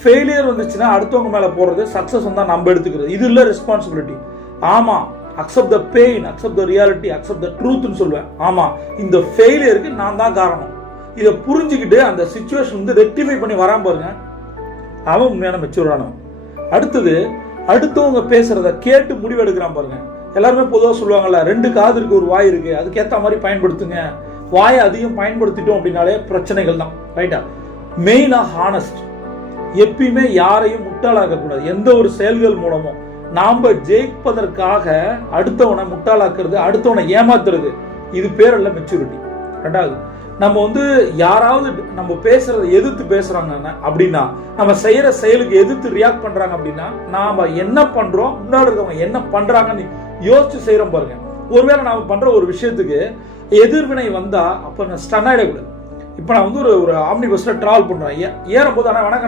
Failure வந்துச்சுன்னா அடுத்தவங்க மேல போறது, சக்சஸ் வந்தா நம்ம எடுத்துக்கிறது, இது இல்ல ரெஸ்பான்சிபிலிட்டி. ஆமா, accept the pain, accept the reality, accept the ட்ரூத்னு சொல்லுவேன். ஆமா, இந்த ஃபெயிலியருக்கு நான் தான் காரணம். இதை புரிஞ்சுக்கிட்டு அந்த சிச்சுவேஷன் வந்து ரெக்டிஃபை பண்ணி வராம பாருங்க, அவன் உண்மையான மெச்சூரானவன். அடுத்தது, அடுத்தவங்க பேசுறத கேட்டு முடிவு எடுக்கிறான் பாருங்க. எல்லாருமே பொதுவாக சொல்லுவாங்கல்ல, 2 காது இருக்கு, ஒரு வாய் இருக்கு, அதுக்கேற்ற மாதிரி பயன்படுத்துங்க. வாயை அதிகம் பயன்படுத்திட்டோம் அப்படின்னாலே பிரச்சனைகள் தான். ரைட்டா? மெயினா ஹானஸ்ட். எப்பயுமே யாரையும் முட்டாளாக்க கூடாது. எந்த ஒரு செயல்கள் மூலமும் நாம ஜெயிப்பதற்காக அடுத்தவனை முட்டாளாக்குறது, அடுத்தவனை ஏமாத்துறது, இது பேர் அல்ல மெச்சூரிட்டி. ரெண்டாவது, நம்ம வந்து யாராவது நம்ம பேசுறதை எதிர்த்து பேசுறாங்க அப்படின்னா, நம்ம செய்யற செயலுக்கு எதிர்த்து ரியாக்ட் பண்றாங்க அப்படின்னா, நாம என்ன பண்றோம், முன்னாடி இருக்கவங்க என்ன பண்றாங்கன்னு யோசிச்சு செய்யறோம் பாருங்க. ஒருவேளை நாம பண்ற ஒரு விஷயத்துக்கு எதிர்வினை வந்தா அப்ப நான் ஸ்டன் ஆயிடக்கூடாது. இப்ப நான் வந்து ஒரு ஆம்னி பஸ்ல டிராவல் பண்றேன், ஏறும் போது ஆனா வணக்கம்